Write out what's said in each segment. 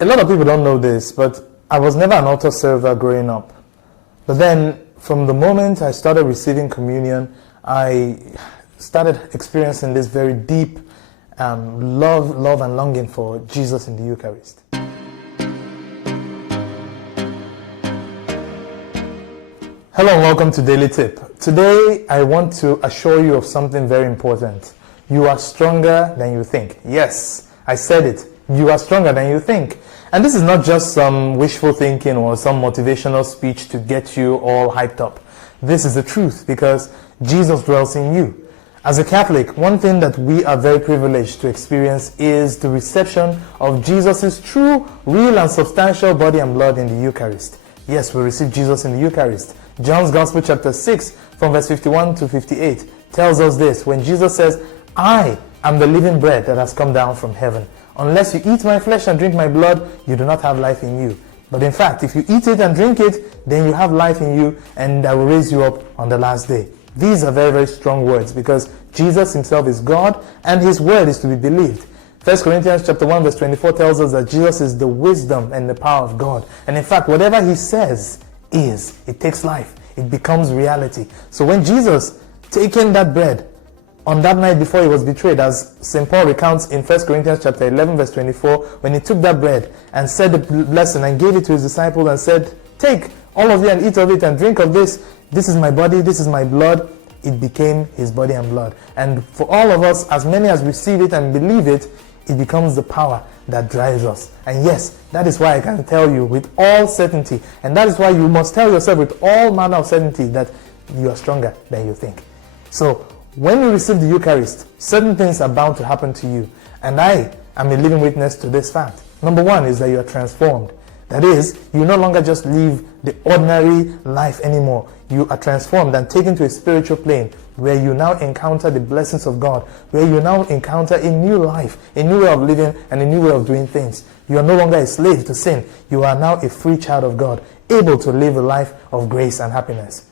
A lot of people don't know this, but I was never an altar server growing up. But then, from the moment I started receiving communion, I started experiencing this very deep love and longing for Jesus in the Eucharist. Hello and welcome to Daily Tip. Today, I want to assure you of something very important. You are stronger than you think. Yes, I said it. You are stronger than you think. And this is not just some wishful thinking or some motivational speech to get you all hyped up. This is the truth because Jesus dwells in you. As a Catholic, one thing that we are very privileged to experience is the reception of Jesus' true, real and substantial body and blood in the Eucharist. Yes, we receive Jesus in the Eucharist. John's Gospel chapter 6 from verse 51 to 58 tells us this when Jesus says, I am the living bread that has come down from heaven. Unless you eat my flesh and drink my blood, you do not have life in you. But in fact, if you eat it and drink it, then you have life in you, and I will raise you up on the last day. These are very, very strong words because Jesus himself is God and his word is to be believed. 1 Corinthians chapter 1 verse 24 tells us that Jesus is the wisdom and the power of God. And in fact, whatever he says it takes life. It becomes reality. So when Jesus taking that bread on that night before he was betrayed, as St. Paul recounts in 1 Corinthians chapter 11 verse 24, when he took that bread and said the blessing and gave it to his disciples and said, take all of you and eat of it and drink of this. This is my body, this is my blood. It became his body and blood. And for all of us, as many as receive it and believe it, it becomes the power that drives us. And yes, that is why I can tell you with all certainty, and that is why you must tell yourself with all manner of certainty that you are stronger than you think. So, when you receive the Eucharist, certain things are bound to happen to you. And I am a living witness to this fact. Number one is that you are transformed. That is, you no longer just live the ordinary life anymore. You are transformed and taken to a spiritual plane where you now encounter the blessings of God, where you now encounter a new life, a new way of living, and a new way of doing things. You are no longer a slave to sin. You are now a free child of God, able to live a life of grace and happiness.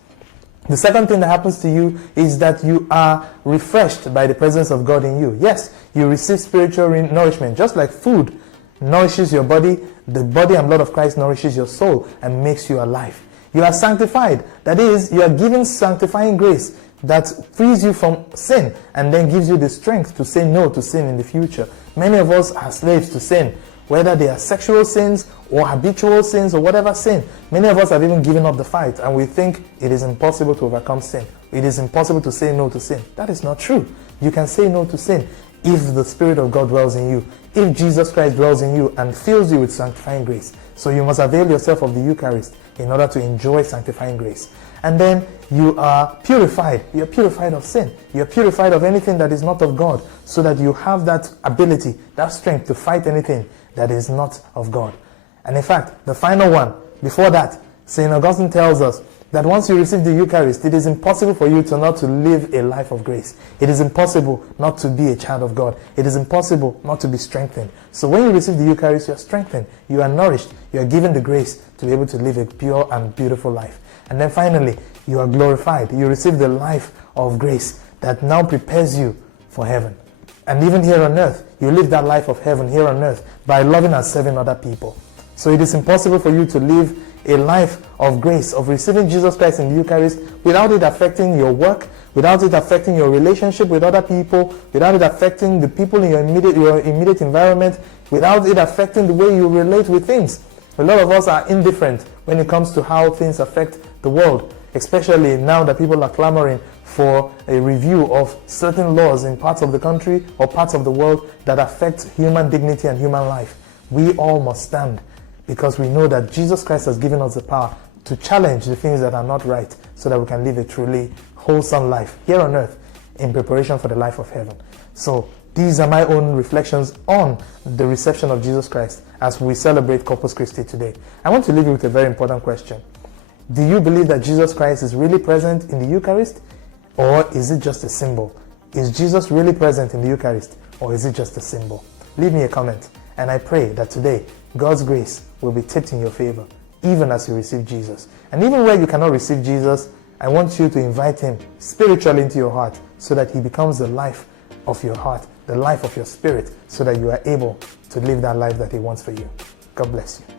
The second thing that happens to you is that you are refreshed by the presence of God in you. Yes, you receive spiritual nourishment. Just like food nourishes your body, the body and blood of Christ nourishes your soul and makes you alive. You are sanctified. That is, you are given sanctifying grace that frees you from sin and then gives you the strength to say no to sin in the future. Many of us are slaves to sin, whether they are sexual sins or habitual sins or whatever sin. Many of us have even given up the fight and we think it is impossible to overcome sin. It is impossible to say no to sin. That is not true. You can say no to sin if the Spirit of God dwells in you, if Jesus Christ dwells in you and fills you with sanctifying grace. So you must avail yourself of the Eucharist in order to enjoy sanctifying grace. And then you are purified. You are purified of sin. You are purified of anything that is not of God, so that you have that ability, that strength to fight anything that is not of God. And in fact, the final one, before that, St. Augustine tells us that once you receive the Eucharist, it is impossible for you not to live a life of grace. It is impossible not to be a child of God. It is impossible not to be strengthened. So when you receive the Eucharist, you are strengthened, you are nourished, you are given the grace to be able to live a pure and beautiful life. And then finally, you are glorified. You receive the life of grace that now prepares you for heaven. And even here on earth, you live that life of heaven here on earth by loving and serving other people. So it is impossible for you to live a life of grace, of receiving Jesus Christ in the Eucharist without it affecting your work, without it affecting your relationship with other people, without it affecting the people in your immediate environment, without it affecting the way you relate with things. A lot of us are indifferent when it comes to how things affect the world, especially now that people are clamoring for a review of certain laws in parts of the country or parts of the world that affect human dignity and human life. We all must stand because we know that Jesus Christ has given us the power to challenge the things that are not right so that we can live a truly wholesome life here on earth in preparation for the life of heaven. So these are my own reflections on the reception of Jesus Christ as we celebrate Corpus Christi today. I want to leave you with a very important question. Do you believe that Jesus Christ is really present in the Eucharist, or is it just a symbol? Is Jesus really present in the Eucharist, or is it just a symbol? Leave me a comment, and I pray that today God's grace will be tipped in your favor, even as you receive Jesus. And even where you cannot receive Jesus, I want you to invite him spiritually into your heart so that he becomes the life of your heart, the life of your spirit, so that you are able to live that life that he wants for you. God bless you.